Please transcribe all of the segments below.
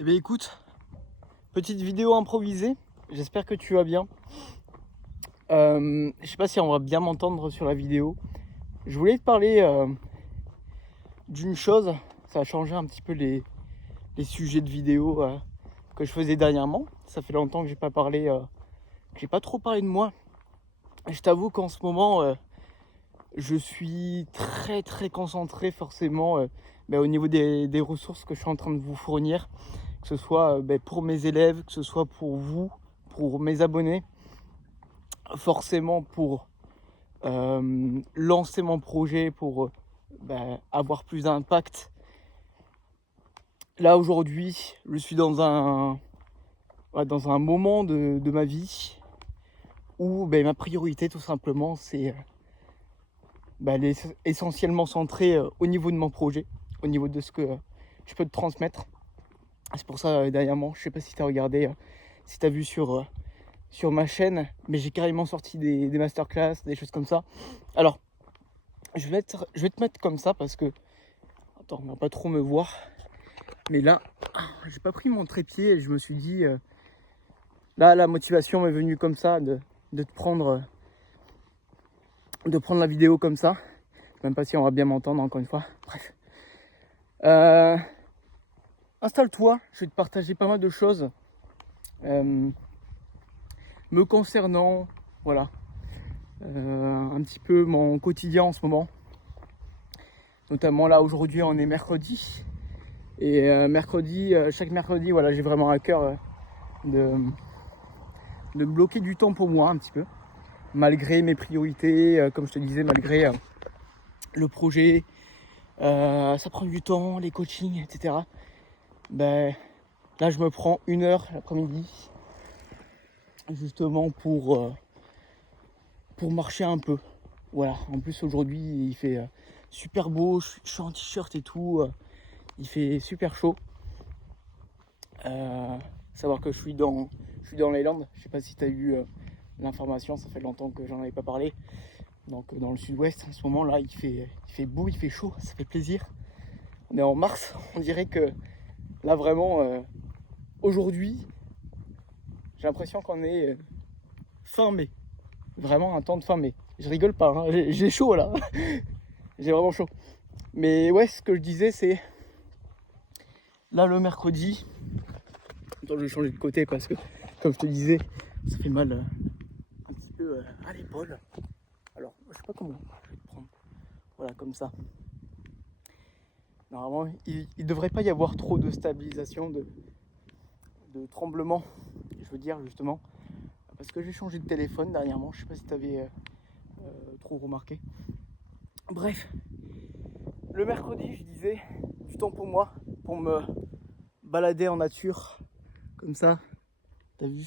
Eh bien écoute, petite vidéo improvisée, j'espère que tu vas bien. Je sais pas si on va bien m'entendre sur la vidéo. Je voulais te parler d'une chose, ça a changé un petit peu les sujets de vidéo que je faisais dernièrement. Ça fait longtemps que j'ai pas parlé, que j'ai pas trop parlé de moi. Je t'avoue qu'en ce moment, je suis très concentré forcément au niveau des ressources que je suis en train de vous fournir. Que ce soit pour mes élèves, que ce soit pour vous, pour mes abonnés, forcément pour lancer mon projet, pour avoir plus d'impact. Là aujourd'hui, je suis dans un moment de ma vie où ma priorité tout simplement c'est elle est essentiellement centrée au niveau de mon projet, au niveau de ce que je peux te transmettre. C'est pour ça dernièrement, je sais pas si tu as regardé, si tu as vu sur ma chaîne, mais j'ai carrément sorti des masterclass, des choses comme ça. Alors, je vais te mettre comme ça parce que, attends, on va pas trop me voir, mais là, j'ai pas pris mon trépied et je me suis dit, là, la motivation m'est venue comme ça, de te prendre, de prendre la vidéo comme ça. Je sais même pas si on va bien m'entendre encore une fois. Bref. Installe-toi, je vais te partager pas mal de choses me concernant, voilà, un petit peu mon quotidien en ce moment. Notamment là aujourd'hui on est mercredi. Et chaque mercredi, voilà, j'ai vraiment à cœur de bloquer du temps pour moi un petit peu. Malgré mes priorités, comme je te disais, malgré le projet, ça prend du temps, les coachings, etc. Là je me prends 1 heure l'après-midi justement pour marcher un peu. Voilà, en plus aujourd'hui il fait super beau, je suis en t-shirt et tout, il fait super chaud. Savoir que je suis dans les Landes, je sais pas si tu as eu l'information, ça fait longtemps que j'en avais pas parlé. Donc dans le sud-ouest en ce moment là il fait beau, il fait chaud, ça fait plaisir. On est en mars, on dirait que là vraiment aujourd'hui j'ai l'impression qu'on est fin mai. Vraiment un temps de fin mai. Je rigole pas, hein, j'ai chaud là. J'ai vraiment chaud. Mais ouais, ce que je disais c'est là le mercredi. Attends, je vais changer de côté parce que comme je te disais, ça fait mal un petit peu à l'épaule. Alors, je sais pas comment je vais te prendre. Voilà, comme ça. Normalement, il ne devrait pas y avoir trop de stabilisation, de tremblement, je veux dire justement. Parce que j'ai changé de téléphone dernièrement, je sais pas si tu avais trop remarqué. Bref, le mercredi, je disais, du temps pour moi, pour me balader en nature, comme ça. T'as vu,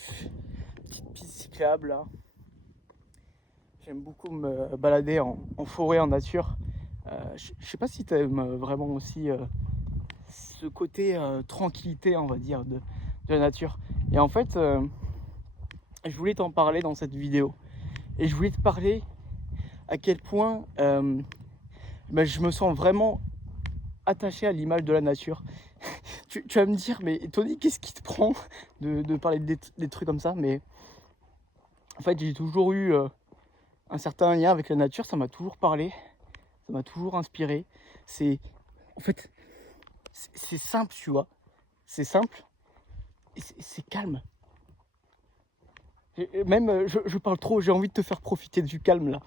petite piste cyclable là. J'aime beaucoup me balader en forêt, en nature. Je sais pas si tu aimes vraiment aussi ce côté tranquillité, on va dire, de la nature. Et en fait, je voulais t'en parler dans cette vidéo. Et je voulais te parler à quel point je me sens vraiment attaché à l'image de la nature. Tu vas me dire, mais Tony, qu'est-ce qui te prend de parler des trucs comme ça? Mais en fait, j'ai toujours eu un certain lien avec la nature, ça m'a toujours parlé, ça m'a toujours inspiré. En fait, c'est simple, tu vois. C'est simple et c'est calme. Même, je parle trop, j'ai envie de te faire profiter du calme là.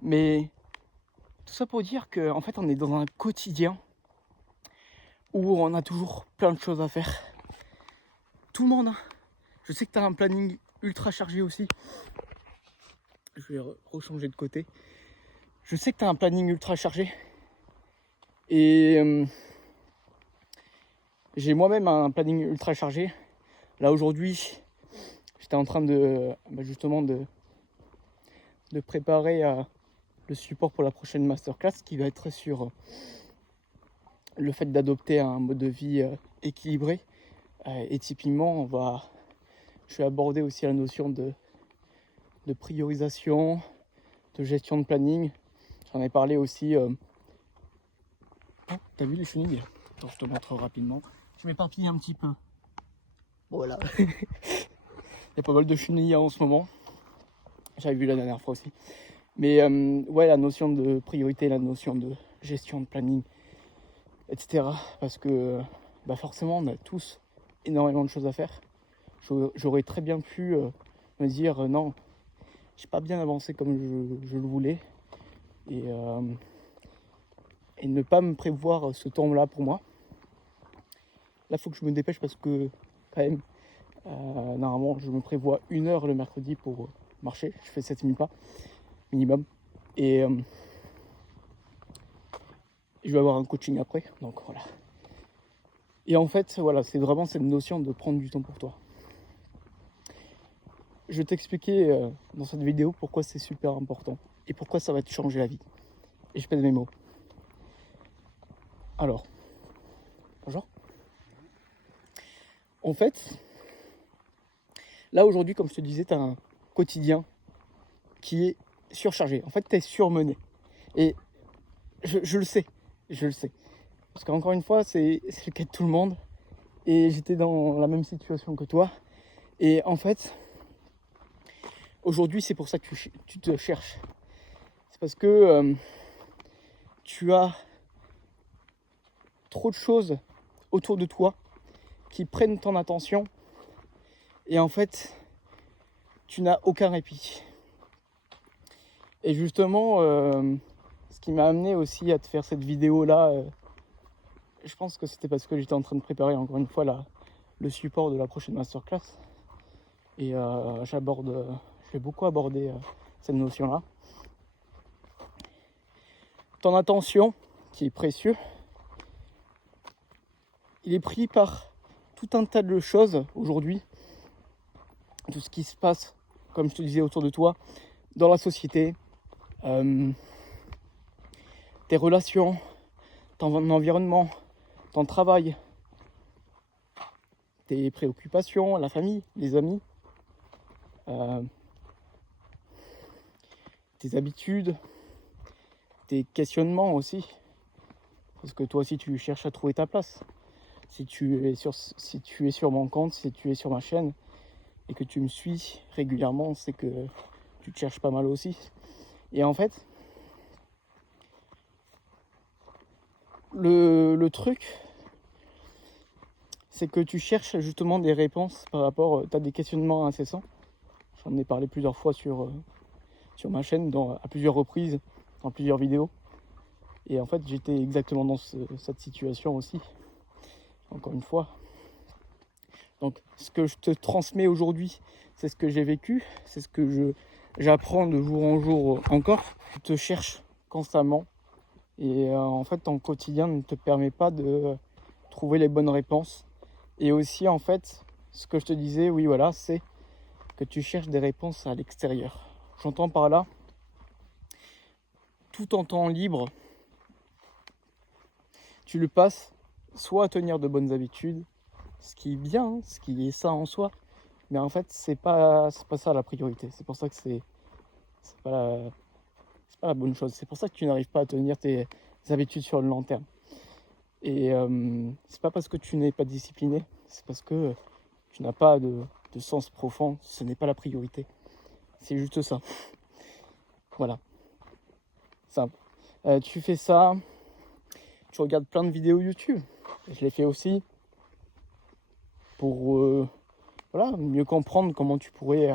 Mais tout ça pour dire qu'en fait, on est dans un quotidien où on a toujours plein de choses à faire. Tout le monde, hein. Je sais que tu as un planning ultra chargé aussi. Je vais rechanger de côté. Je sais que tu as un planning ultra chargé. Et j'ai moi-même un planning ultra chargé. Là aujourd'hui, j'étais en train de justement de préparer le support pour la prochaine masterclass qui va être sur le fait d'adopter un mode de vie équilibré. Et typiquement, je vais aborder aussi la notion de priorisation, de gestion de planning. J'en ai parlé aussi. T'as vu les chenilles? Attends, je te montre rapidement. Je m'éparpille un petit peu. Bon, voilà. Il y a pas mal de chenilles en ce moment. J'avais vu la dernière fois aussi. Mais ouais, la notion de priorité, la notion de gestion de planning, etc. Parce que forcément, on a tous énormément de choses à faire. J'aurais très bien pu me dire non, j'ai pas bien avancé comme je le voulais. Et ne pas me prévoir ce temps-là pour moi. Là, il faut que je me dépêche parce que, quand même, normalement, je me prévois 1 heure le mercredi pour marcher. Je fais 7000 pas minimum. Et je vais avoir un coaching après. Donc voilà. Et en fait, voilà, c'est vraiment cette notion de prendre du temps pour toi. Je vais t'expliquer dans cette vidéo pourquoi c'est super important et pourquoi ça va te changer la vie. Et je pèse mes mots. Alors, bonjour. En fait, là aujourd'hui, comme je te disais, tu as un quotidien qui est surchargé. En fait, tu es surmené. Et je le sais, Parce qu'encore une fois, c'est le cas de tout le monde. Et j'étais dans la même situation que toi. Et en fait, aujourd'hui, c'est pour ça que tu te cherches. C'est parce que tu as trop de choses autour de toi qui prennent ton attention. Et en fait, tu n'as aucun répit. Et justement, ce qui m'a amené aussi à te faire cette vidéo-là, je pense que c'était parce que j'étais en train de préparer encore une fois le support de la prochaine masterclass. Et je vais beaucoup aborder cette notion-là. Ton attention, qui est précieux, il est pris par tout un tas de choses aujourd'hui. Tout ce qui se passe, comme je te disais, autour de toi, dans la société, tes relations, ton environnement, ton travail, tes préoccupations, la famille, les amis, tes habitudes, tes questionnements aussi. Parce que toi aussi tu cherches à trouver ta place. Si tu es sur mon compte, si tu es sur ma chaîne et que tu me suis régulièrement, c'est que tu te cherches pas mal aussi. Et en fait, le truc, c'est que tu cherches justement des réponses par rapport, tu as des questionnements incessants. J'en ai parlé plusieurs fois sur ma chaîne, à plusieurs reprises, dans plusieurs vidéos. Et en fait, j'étais exactement dans cette situation aussi, encore une fois. Donc, ce que je te transmets aujourd'hui, c'est ce que j'ai vécu, c'est ce que j'apprends de jour en jour encore. Tu te cherches constamment et en fait, ton quotidien ne te permet pas de trouver les bonnes réponses. Et aussi, en fait, ce que je te disais, oui, voilà, c'est que tu cherches des réponses à l'extérieur. J'entends par là, tout ton temps libre, tu le passes soit à tenir de bonnes habitudes, ce qui est bien, ce qui est ça en soi, mais en fait c'est pas ça la priorité. C'est pour ça que c'est pas la bonne chose. C'est pour ça que tu n'arrives pas à tenir tes habitudes sur le long terme. Et c'est pas parce que tu n'es pas discipliné, c'est parce que tu n'as pas de sens profond. Ce n'est pas la priorité. C'est juste ça. Voilà. Simple. Tu fais ça, tu regardes plein de vidéos YouTube. Je l'ai fait aussi pour voilà, mieux comprendre comment tu pourrais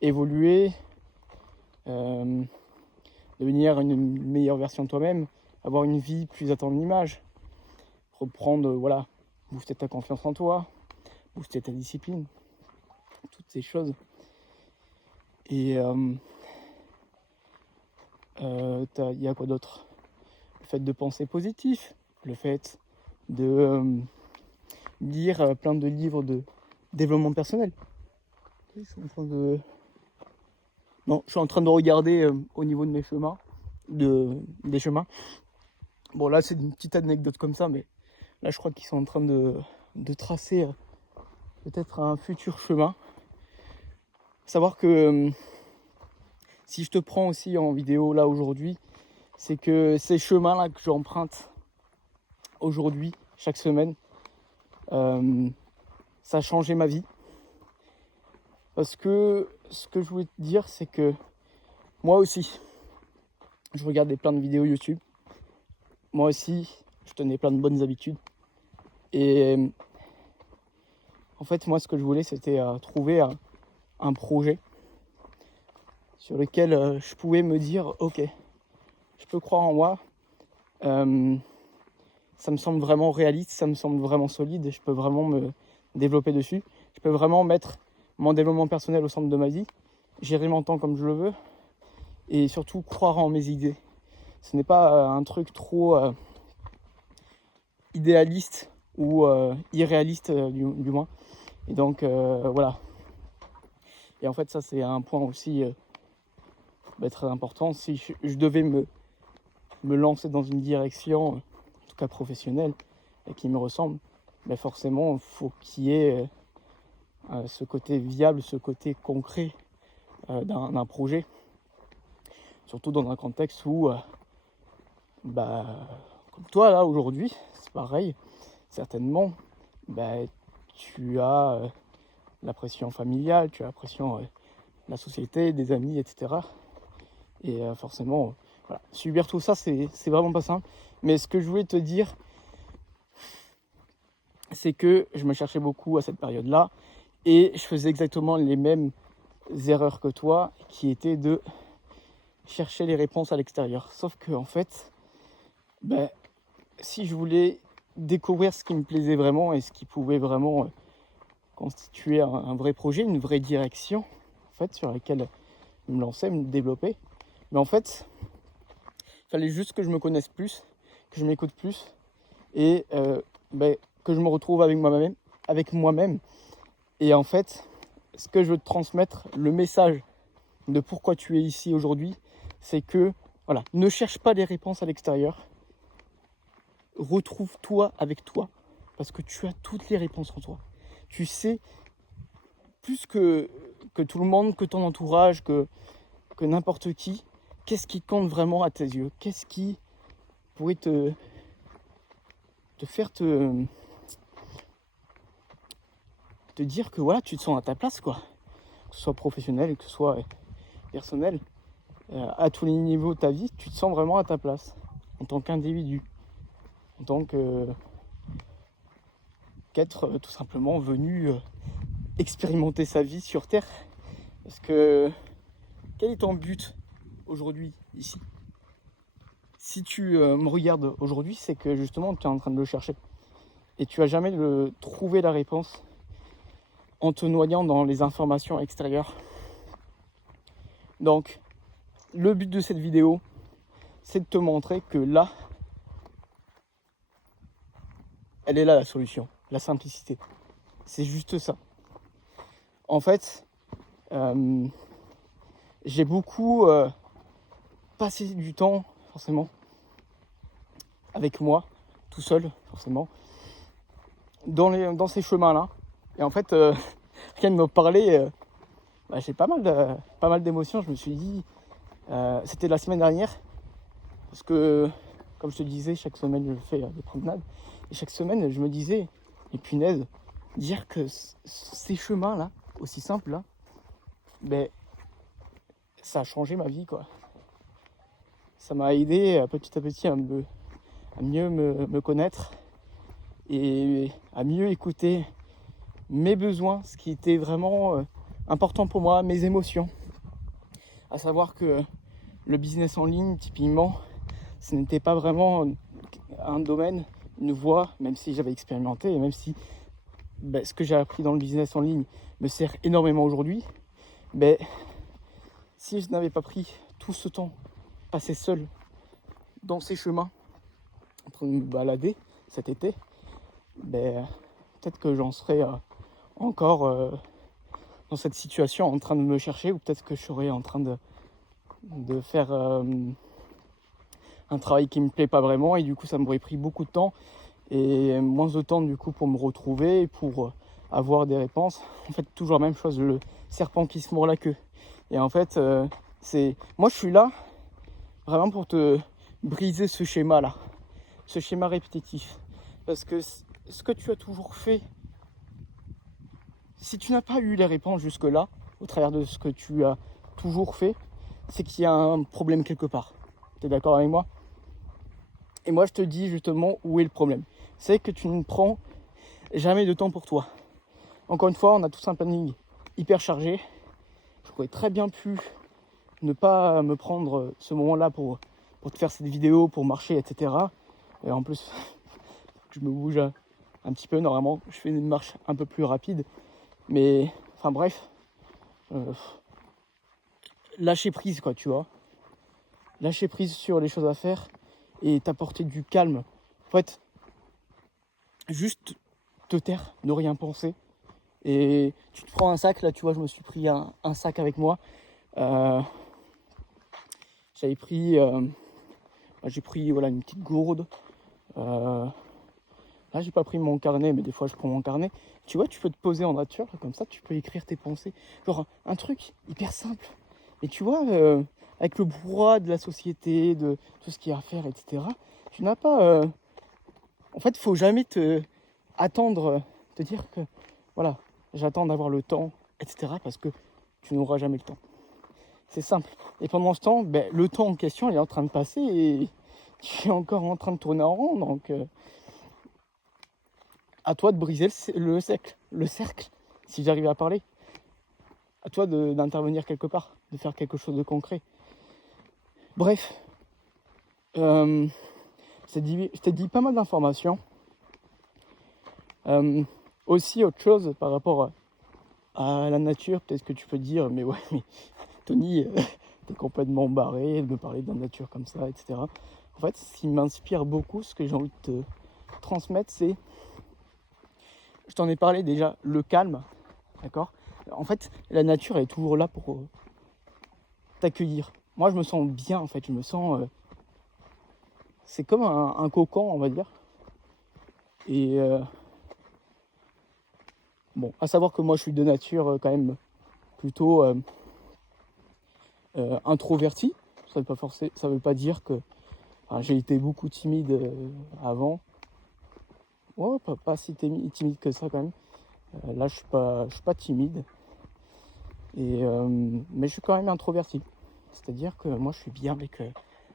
évoluer, devenir une meilleure version de toi-même, avoir une vie plus à ton image, reprendre, voilà, booster ta confiance en toi, booster ta discipline, toutes ces choses. Et il y a quoi d'autre? Le fait de penser positif, le fait de lire plein de livres de développement personnel. Je suis en train de regarder au niveau de mes chemins, des chemins. Bon, là, c'est une petite anecdote comme ça, mais là, je crois qu'ils sont en train de tracer peut-être un futur chemin. Savoir que si je te prends aussi en vidéo là aujourd'hui, c'est que ces chemins-là que j'emprunte aujourd'hui, chaque semaine, ça a changé ma vie. Parce que ce que je voulais te dire, c'est que moi aussi, je regardais plein de vidéos YouTube. Moi aussi, je tenais plein de bonnes habitudes. Et en fait, moi, ce que je voulais, c'était trouver un projet sur lequel je pouvais me dire, ok, je peux croire en moi. Ça me semble vraiment réaliste, ça me semble vraiment solide et je peux vraiment me développer dessus. Je peux vraiment mettre mon développement personnel au centre de ma vie, gérer mon temps comme je le veux et surtout croire en mes idées. Ce n'est pas un truc trop idéaliste ou irréaliste du moins. Et donc voilà. Et en fait ça c'est un point aussi très important. Si je devais me lancer dans une direction, en tout cas professionnelle, et qui me ressemble, forcément il faut qu'il y ait ce côté viable, ce côté concret d'un projet. Surtout dans un contexte où, comme toi là aujourd'hui, c'est pareil, certainement, tu as la pression familiale, tu as la pression de la société, des amis, etc. Et forcément, voilà, subir tout ça, c'est vraiment pas simple. Mais ce que je voulais te dire, c'est que je me cherchais beaucoup à cette période-là et je faisais exactement les mêmes erreurs que toi, qui étaient de chercher les réponses à l'extérieur. Sauf que en fait, si je voulais découvrir ce qui me plaisait vraiment et ce qui pouvait vraiment constituer un vrai projet, une vraie direction, en fait, sur laquelle me lancer, me développer, mais en fait, il fallait juste que je me connaisse plus, que je m'écoute plus et que je me retrouve avec moi-même. Et en fait, ce que je veux te transmettre, le message de pourquoi tu es ici aujourd'hui, c'est que voilà, ne cherche pas les réponses à l'extérieur. Retrouve-toi avec toi, parce que tu as toutes les réponses en toi. Tu sais plus que tout le monde, que ton entourage, que n'importe qui, qu'est-ce qui compte vraiment à tes yeux, qu'est-ce qui pourrait te faire te dire que voilà, tu te sens à ta place, quoi. Que ce soit professionnel, que ce soit personnel, à tous les niveaux de ta vie, tu te sens vraiment à ta place en tant qu'individu, en tant qu'être tout simplement venu expérimenter sa vie sur Terre. Parce que quel est ton but aujourd'hui ici? Si tu me regardes aujourd'hui, c'est que justement tu es en train de le chercher et tu vas jamais trouver la réponse en te noyant dans les informations extérieures. Donc le but de cette vidéo, c'est de te montrer que là, elle est là la solution, la simplicité. C'est juste ça. En fait, j'ai beaucoup passé du temps, forcément, avec moi, tout seul, forcément, dans ces chemins-là. Et en fait, rien de me parler, j'ai pas mal d'émotions. Je me suis dit, c'était la semaine dernière, parce que, comme je te disais, chaque semaine, je fais des promenades. Et chaque semaine, je me disais, et punaise, dire que ces chemins-là, aussi simples là, ça a changé ma vie, quoi. Ça m'a aidé petit à petit à mieux me connaître et à mieux écouter mes besoins, ce qui était vraiment important pour moi, mes émotions. À savoir que le business en ligne, typiquement, ce n'était pas vraiment un domaine, une voie, même si j'avais expérimenté et même si ce que j'ai appris dans le business en ligne me sert énormément aujourd'hui, si je n'avais pas pris tout ce temps passé seul dans ces chemins en train de me balader cet été, peut-être que j'en serais encore dans cette situation en train de me chercher, ou peut-être que je serais en train de faire un travail qui me plaît pas vraiment, et du coup ça m'aurait pris beaucoup de temps et moins de temps du coup pour me retrouver, pour avoir des réponses. En fait, toujours la même chose, le serpent qui se mord la queue. Et en fait, moi je suis là vraiment pour te briser ce schéma là, ce schéma répétitif, parce que ce que tu as toujours fait Si tu n'as pas eu les réponses jusque-là, au travers de ce que tu as toujours fait, c'est qu'il y a un problème quelque part. Tu es d'accord avec moi? Et moi, je te dis justement où est le problème. C'est que tu ne prends jamais de temps pour toi. Encore une fois, on a tous un planning hyper chargé. Je pourrais très bien pu ne pas me prendre ce moment-là pour te faire cette vidéo, pour marcher, etc. Et en plus, je me bouge un petit peu. Normalement, je fais une marche un peu plus rapide. Mais, enfin bref, lâcher prise, quoi, tu vois. Lâcher prise sur les choses à faire et t'apporter du calme. En fait, juste te taire, ne rien penser. Et tu te prends un sac, là, tu vois, je me suis pris un sac avec moi. J'avais pris, j'ai pris voilà, une petite gourde. Là, j'ai pas pris mon carnet, mais des fois, je prends mon carnet. Tu vois, tu peux te poser en nature, là, comme ça, tu peux écrire tes pensées. Genre, un truc hyper simple. Et tu vois, avec le brouhaha de la société, de tout ce qu'il y a à faire, etc., tu n'as pas... En fait, il faut jamais attendre, te dire que, voilà, j'attends d'avoir le temps, etc., parce que tu n'auras jamais le temps. C'est simple. Et pendant ce temps, ben, le temps en question il est en train de passer et tu es encore en train de tourner en rond. Donc, à toi de briser le cercle, si j'arrive à parler. À toi d'intervenir quelque part, de faire quelque chose de concret. Bref, je t'ai dit pas mal d'informations. Aussi, autre chose par rapport à la nature, peut-être que tu peux dire, mais ouais, mais Tony, t'es complètement barré de me parler de la nature comme ça, etc. En fait, ce qui m'inspire beaucoup, ce que j'ai envie de te transmettre, c'est, je t'en ai parlé déjà, le calme, d'accord? En fait, la nature est toujours là pour t'accueillir. Moi, je me sens bien, en fait, je me sens... c'est comme un cocon, on va dire. Et bon, à savoir que moi, je suis de nature quand même plutôt introverti. Ça veut pas dire que... Enfin, j'ai été beaucoup timide avant. Ouais, pas si timide que ça quand même. Là, je suis pas timide. Mais je suis quand même introverti. C'est-à-dire que moi, je suis bien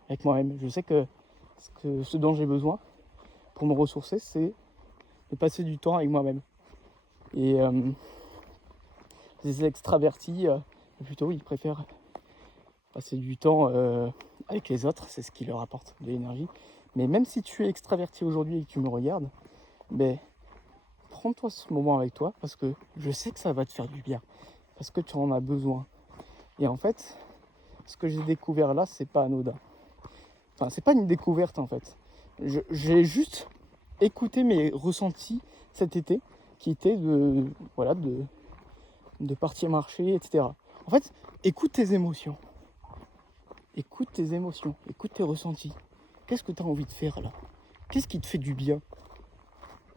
avec moi-même. Je sais que ce dont j'ai besoin pour me ressourcer, c'est de passer du temps avec moi-même. Et les extravertis, plutôt, ils préfèrent passer du temps avec les autres. C'est ce qui leur apporte de l'énergie. Mais même si tu es extraverti aujourd'hui et que tu me regardes, ben, prends-toi ce moment avec toi parce que je sais que ça va te faire du bien. Parce que tu en as besoin. Et en fait, ce que j'ai découvert là, c'est pas anodin. Enfin, c'est pas une découverte en fait. J'ai juste écouté mes ressentis cet été, qui étaient de partir marcher, etc. En fait, écoute tes émotions. Écoute tes émotions, écoute tes ressentis. Qu'est-ce que tu as envie de faire là? Qu'est-ce qui te fait du bien?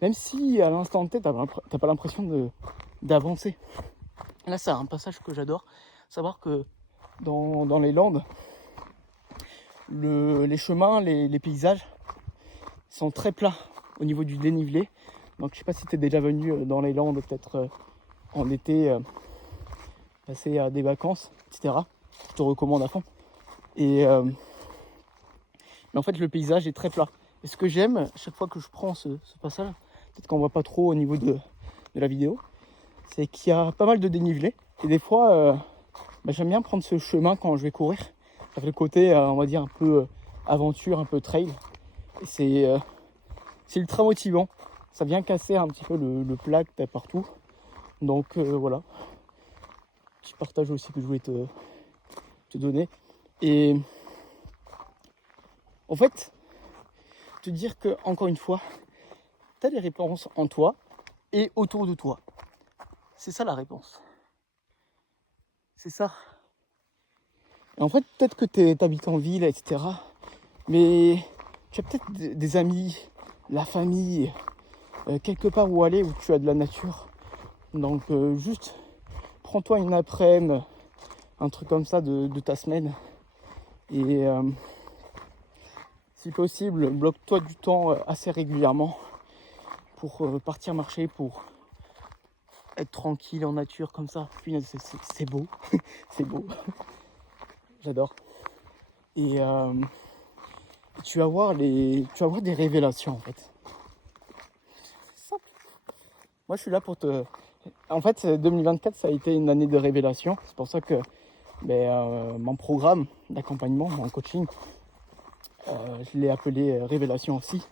Même si à l'instant T, t'as pas l'impression d'avancer. Là, c'est un passage que j'adore. Savoir que dans les Landes, les chemins, les paysages sont très plats au niveau du dénivelé. Donc je sais pas si tu es déjà venu dans les Landes, peut-être en été, passer des vacances, etc. Je te recommande à fond. Mais en fait, le paysage est très plat. Et ce que j'aime, chaque fois que je prends ce passage, peut-être qu'on voit pas trop au niveau de la vidéo, c'est qu'il y a pas mal de dénivelé. Et des fois, j'aime bien prendre ce chemin quand je vais courir. Ça fait le côté, on va dire, un peu aventure, un peu trail. Et c'est ultra motivant. Ça vient casser un petit peu le plat que tu as partout. Donc voilà. Petit partage aussi que je voulais te donner. Et en fait, te dire que, encore une fois, tu as les réponses en toi et autour de toi. C'est ça la réponse. C'est ça. Et en fait, peut-être que tu habites en ville, etc. Mais tu as peut-être des amis, la famille, quelque part où aller où tu as de la nature. Donc juste prends-toi une après-midi, un truc comme ça de ta semaine. Et si possible, bloque-toi du temps assez régulièrement pour partir marcher, pour être tranquille en nature comme ça. Punaise, c'est beau. C'est beau. J'adore. Et tu vas voir des révélations en fait. C'est simple. Moi je suis là pour te... En fait 2024 ça a été une année de révélation. C'est pour ça que mon programme d'accompagnement, mon coaching, je l'ai appelé Révélation aussi.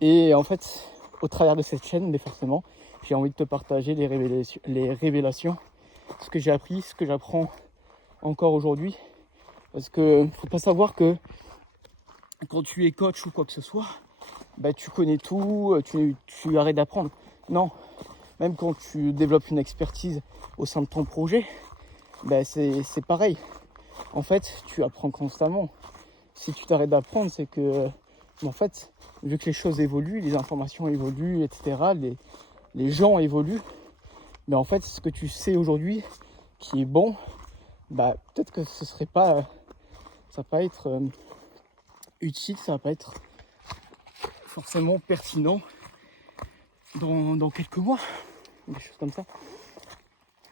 Et en fait, au travers de cette chaîne, forcément, j'ai envie de te partager les révélations, ce que j'ai appris, ce que j'apprends encore aujourd'hui. Parce que faut pas savoir que quand tu es coach ou quoi que ce soit, tu connais tout, tu arrêtes d'apprendre. Non, même quand tu développes une expertise au sein de ton projet, c'est pareil. En fait, tu apprends constamment. Si tu t'arrêtes d'apprendre, c'est que, en fait, vu que les choses évoluent, les informations évoluent, etc., les gens évoluent, mais en fait, ce que tu sais aujourd'hui, qui est bon, peut-être que ce serait pas, ça va pas être utile, ça va pas être forcément pertinent dans quelques mois, des choses comme ça.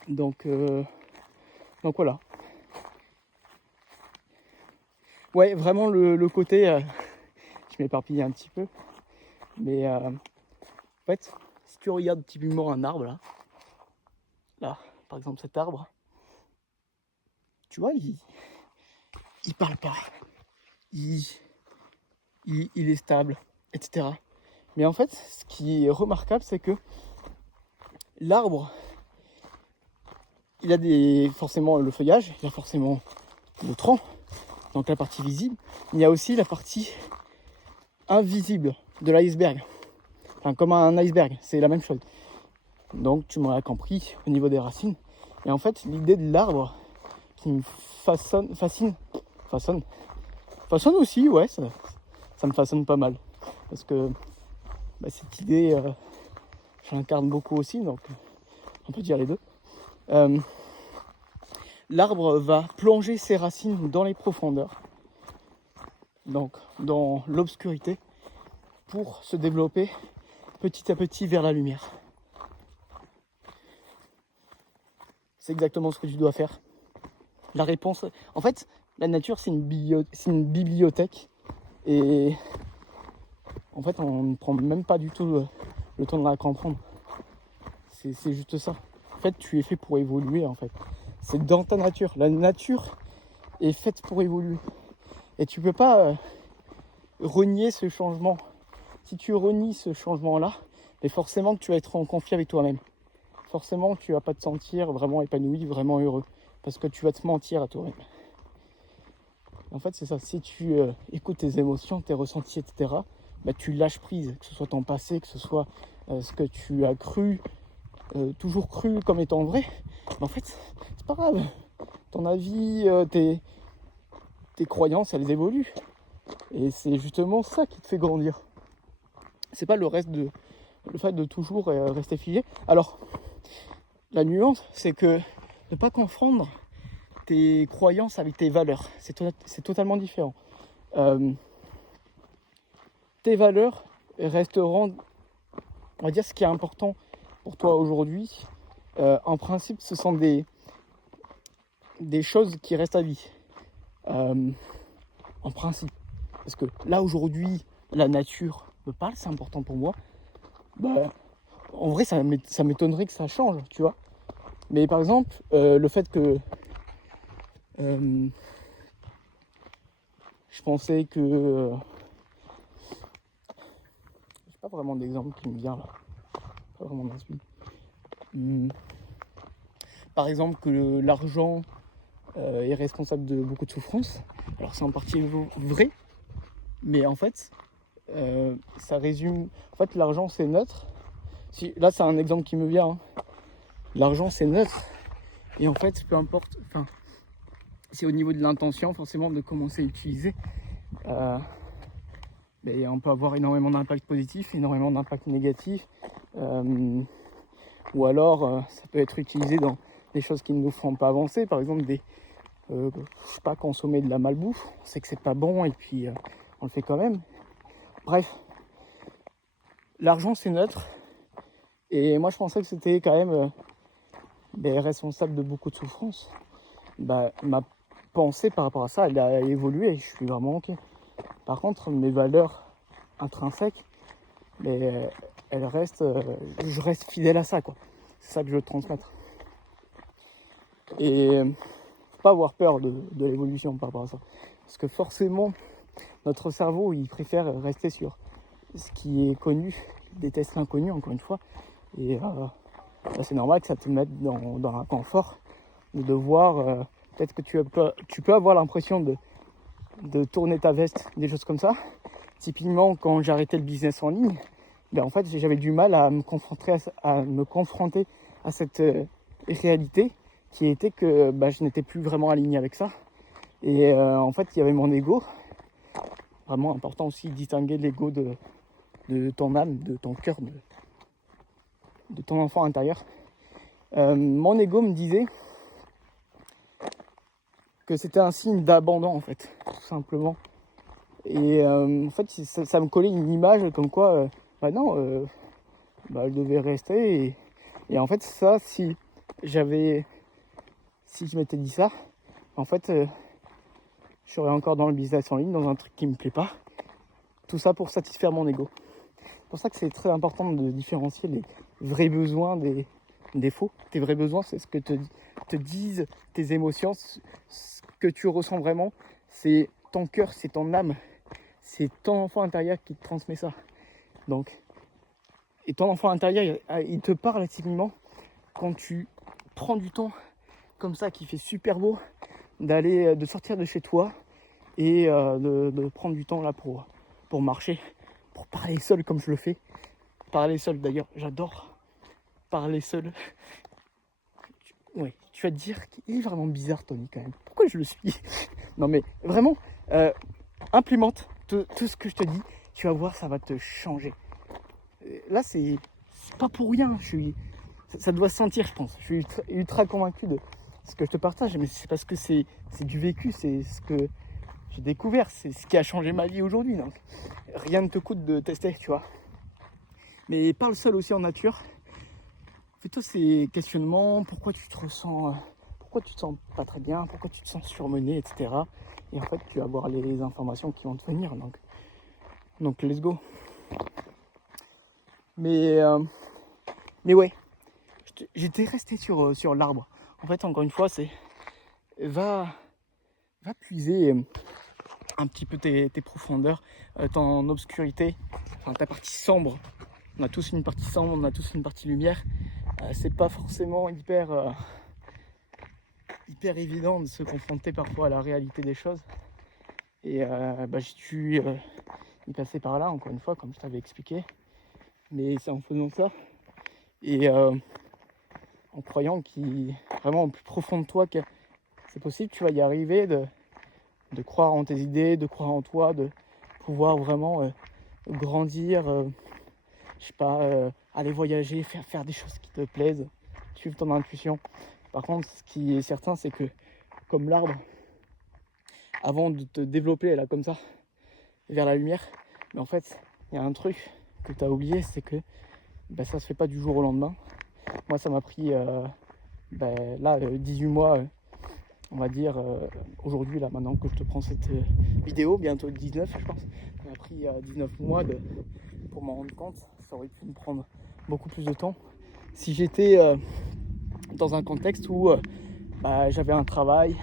Donc voilà. Ouais, vraiment le côté, je m'éparpille un petit peu, mais en fait, si tu regardes typiquement un arbre là, par exemple cet arbre, tu vois, il parle pas, il est stable, etc. Mais en fait, ce qui est remarquable, c'est que l'arbre, il a forcément le feuillage, il a forcément le tronc, donc la partie visible. Il y a aussi la partie invisible de l'iceberg. Enfin, comme un iceberg, c'est la même chose. Donc tu m'auras compris au niveau des racines. Et en fait, l'idée de l'arbre qui me façonne aussi, ouais, ça me façonne pas mal. Parce que cette idée, je l'incarne beaucoup aussi, donc on peut dire les deux. L'arbre va plonger ses racines dans les profondeurs, donc dans l'obscurité, pour se développer petit à petit vers la lumière. C'est exactement ce que tu dois faire. La réponse... En fait, la nature, c'est une bibliothèque. Et en fait, on ne prend même pas du tout le temps de la comprendre. C'est juste ça. En fait, tu es fait pour évoluer, en fait. C'est dans ta nature. La nature est faite pour évoluer. Et tu peux pas renier ce changement. Si tu renies ce changement-là, mais forcément que tu vas être en conflit avec toi-même. Forcément que tu vas pas te sentir vraiment épanoui, vraiment heureux. Parce que tu vas te mentir à toi-même. En fait, c'est ça. Si tu écoutes tes émotions, tes ressentis, etc., tu lâches prise. Que ce soit ton passé, que ce soit ce que tu as cru, toujours cru comme étant vrai. Mais en fait, c'est pas grave. Ton avis, tes croyances, elles évoluent. Et c'est justement ça qui te fait grandir. C'est pas le fait de toujours rester figé. Alors, la nuance, c'est que ne pas confondre tes croyances avec tes valeurs. C'est totalement différent. Tes valeurs resteront, on va dire, ce qui est important pour toi aujourd'hui. En principe, ce sont des choses qui restent à vie. En principe. Parce que là, aujourd'hui, la nature me parle, c'est important pour moi. En vrai, ça m'étonnerait que ça change, tu vois. Mais par exemple, le fait que je pensais que... j'ai pas vraiment d'exemple qui me vient là. Pas vraiment d'inspiration. Par exemple, que l'argent est responsable de beaucoup de souffrances. Alors c'est en partie vrai, mais en fait, ça résume... En fait, l'argent, c'est neutre. Là, c'est un exemple qui me vient. Hein. L'argent, c'est neutre. Et en fait, peu importe... Enfin, c'est au niveau de l'intention, forcément, de comment c'est utilisé. Mais on peut avoir énormément d'impact positif, énormément d'impact négatif. Ou alors, ça peut être utilisé dans des choses qui ne nous font pas avancer. Par exemple, je sais pas, consommer de la malbouffe. On sait que c'est pas bon et puis on le fait quand même. Bref, l'argent c'est neutre. Et moi je pensais que c'était quand même est responsable de beaucoup de souffrance, ma pensée par rapport à ça, elle a évolué. Je suis vraiment ok. Par contre, mes valeurs intrinsèques, elles restent, je reste fidèle à ça, quoi. C'est ça que je veux transmettre. Et faut pas avoir peur de l'évolution par rapport à ça. Parce que forcément, notre cerveau, il préfère rester sur ce qui est connu, il déteste l'inconnu, encore une fois. Et c'est normal que ça te mette dans un confort, de voir, peut-être que tu peux avoir l'impression de tourner ta veste, des choses comme ça. Typiquement, quand j'ai arrêté le business en ligne, en fait, j'avais du mal à me confronter à cette réalité qui était que je n'étais plus vraiment aligné avec ça. Et en fait, il y avait mon ego. Vraiment important aussi de distinguer l'ego de ton âme, de ton cœur, de ton enfant intérieur. Mon ego me disait que c'était un signe d'abandon, en fait, tout simplement. Et en fait, ça me collait une image comme quoi, non, je devais rester. Et en fait, ça, si je m'étais dit ça, en fait, je serais encore dans le business en ligne, dans un truc qui me plaît pas. Tout ça pour satisfaire mon ego. C'est pour ça que c'est très important de différencier les vrais besoins des faux. Tes vrais besoins, c'est ce que te disent tes émotions, ce que tu ressens vraiment. C'est ton cœur, c'est ton âme, c'est ton enfant intérieur qui te transmet ça. Donc, et ton enfant intérieur, il te parle typiquement quand tu prends du temps comme ça, qui fait super beau, de sortir de chez toi et de prendre du temps là pour marcher, pour parler seul comme je le fais. Parler seul d'ailleurs, j'adore parler seul. Tu vas te dire qu'il est vraiment bizarre Tony quand même. Pourquoi je le suis? Non mais vraiment, implémente tout ce que je te dis, tu vas voir, ça va te changer. Là c'est pas pour rien, ça doit se sentir je pense. Je suis ultra convaincu de ce que je te partage, mais c'est parce que c'est du vécu, c'est ce que j'ai découvert, c'est ce qui a changé ma vie aujourd'hui. Donc rien ne te coûte de tester, tu vois. Mais parle seul aussi en nature. Fais-toi ces questionnements, pourquoi tu te sens pas très bien, pourquoi tu te sens surmené, etc. Et en fait, tu vas avoir les informations qui vont te venir. Donc let's go. Mais ouais, j'étais resté sur l'arbre. En fait, encore une fois, c'est va puiser un petit peu tes profondeurs, ton obscurité, enfin ta partie sombre. On a tous une partie sombre, on a tous une partie lumière. C'est pas forcément hyper évident de se confronter parfois à la réalité des choses. Et j'ai dû y passer par là, encore une fois, comme je t'avais expliqué. Mais c'est en faisant ça et en croyant vraiment au plus profond de toi que c'est possible, tu vas y arriver, de croire en tes idées, de croire en toi, de pouvoir vraiment grandir, aller voyager, faire des choses qui te plaisent, suivre ton intuition. Par contre, ce qui est certain, c'est que comme l'arbre, avant de te développer là comme ça, vers la lumière, mais en fait, il y a un truc que tu as oublié, c'est que ça se fait pas du jour au lendemain. Moi, ça m'a pris 18 mois, on va dire, aujourd'hui, là, maintenant que je te prends cette vidéo, bientôt 19, je pense. Ça m'a pris 19 mois pour m'en rendre compte. Ça aurait pu me prendre beaucoup plus de temps si j'étais dans un contexte où j'avais un travail,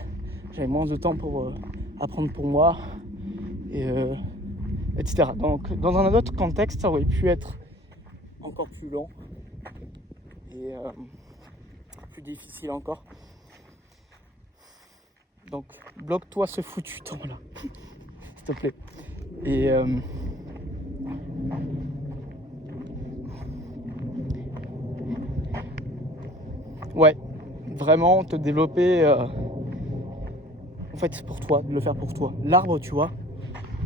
j'avais moins de temps pour apprendre pour moi, etc. Donc, dans un autre contexte, ça aurait pu être encore plus long et plus difficile encore. Donc, bloque-toi ce foutu temps-là, s'il te plaît. Et ouais, vraiment te développer, en fait, c'est pour toi, de le faire pour toi. L'arbre, tu vois,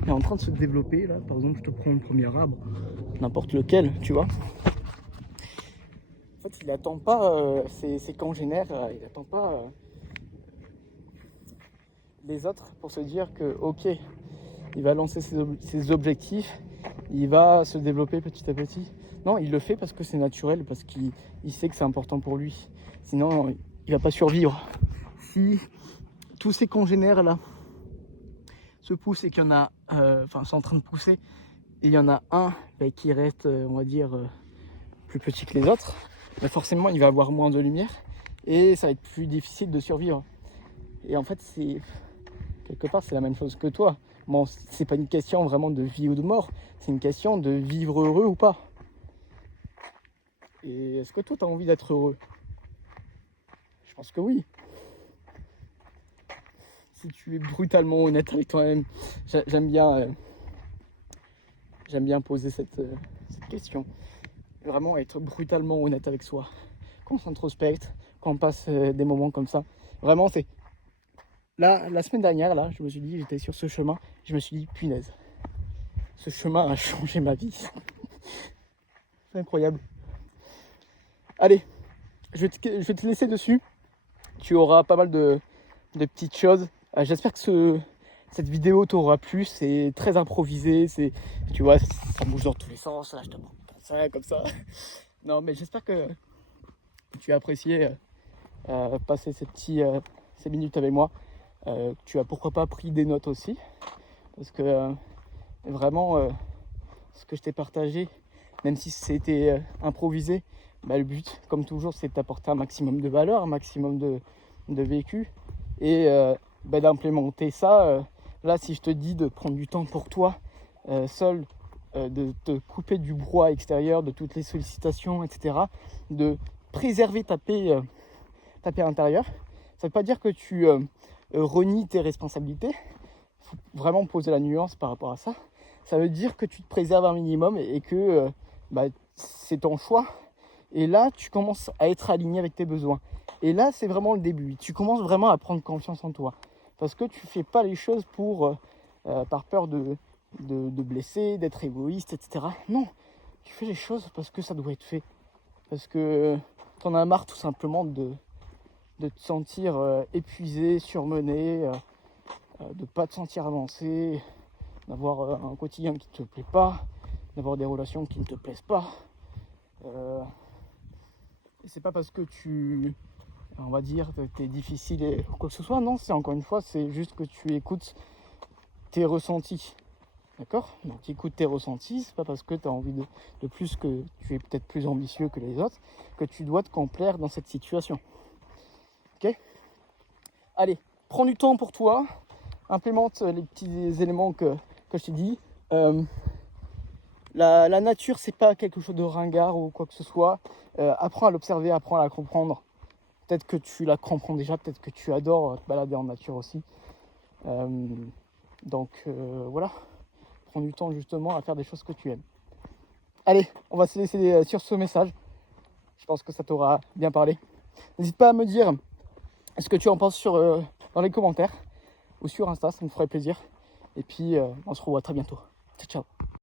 est en train de se développer, là. Par exemple, je te prends le premier arbre, n'importe lequel, tu vois. En fait, il n'attend pas ses congénères, il n'attend pas les autres pour se dire que, ok, il va lancer ses objectifs, il va se développer petit à petit. Non, il le fait parce que c'est naturel, parce qu'il sait que c'est important pour lui. Sinon, il va pas survivre. Si tous ces congénères là se poussent et qu'il y en a, sont en train de pousser, et il y en a un qui reste, on va dire, plus petit que les autres, forcément il va avoir moins de lumière et ça va être plus difficile de survivre. Et en fait, c'est quelque part c'est la même chose que toi. Bon, c'est pas une question vraiment de vie ou de mort, c'est une question de vivre heureux ou pas. Et est-ce que toi tu as envie d'être heureux? Je pense que oui. Si tu es brutalement honnête avec toi-même, j'aime bien poser cette question. Vraiment être brutalement honnête avec soi. Qu'on s'introspecte, qu'on passe des moments comme ça. Vraiment, c'est... Là, la semaine dernière, là, je me suis dit, j'étais sur ce chemin, je me suis dit, punaise, ce chemin a changé ma vie. C'est incroyable. Allez, je vais te laisser dessus. Tu auras pas mal de petites choses. J'espère que cette vidéo t'aura plu. C'est très improvisé. Tu vois, ça bouge dans tous les sens. Là, je te montre ça comme ça. Non, mais j'espère que tu as apprécié passer ces minutes avec moi. Tu as pourquoi pas pris des notes aussi. Parce que vraiment, ce que je t'ai partagé, même si c'était improvisé, le but, comme toujours, c'est de t'apporter un maximum de valeur, un maximum de vécu. Et d'implémenter ça. Là, si je te dis de prendre du temps pour toi, seul, de te couper du brouhaha extérieur, de toutes les sollicitations, etc., de préserver ta paix intérieure, ça ne veut pas dire que tu renies tes responsabilités. Il faut vraiment poser la nuance par rapport à ça. Ça veut dire que tu te préserves un minimum et que c'est ton choix. Et là, tu commences à être aligné avec tes besoins. Et là, c'est vraiment le début. Tu commences vraiment à prendre confiance en toi. Parce que tu ne fais pas les choses par peur de blesser, d'être égoïste, etc. Non, tu fais les choses parce que ça doit être fait. Parce que tu en as marre tout simplement de te sentir épuisé, surmené, de ne pas te sentir avancé, d'avoir un quotidien qui ne te plaît pas, d'avoir des relations qui ne te plaisent pas. Et c'est pas parce que on va dire, t'es difficile ou quoi que ce soit. Non, c'est encore une fois, c'est juste que tu écoutes tes ressentis. D'accord? Donc tu écoutes tes ressentis, c'est pas parce que tu as envie de plus, que tu es peut-être plus ambitieux que les autres, que tu dois te complaire dans cette situation. Ok? Allez, prends du temps pour toi, implémente les petits éléments que je t'ai dit. La nature, c'est pas quelque chose de ringard ou quoi que ce soit. Apprends à l'observer, apprends à la comprendre. Peut-être que tu la comprends déjà, peut-être que tu adores te balader en nature aussi. Donc voilà, prends du temps justement à faire des choses que tu aimes. Allez, on va se laisser sur ce message. Je pense que ça t'aura bien parlé. N'hésite pas à me dire ce que tu en penses dans les commentaires ou sur Insta, ça me ferait plaisir. Et puis on se revoit très bientôt. Ciao, ciao.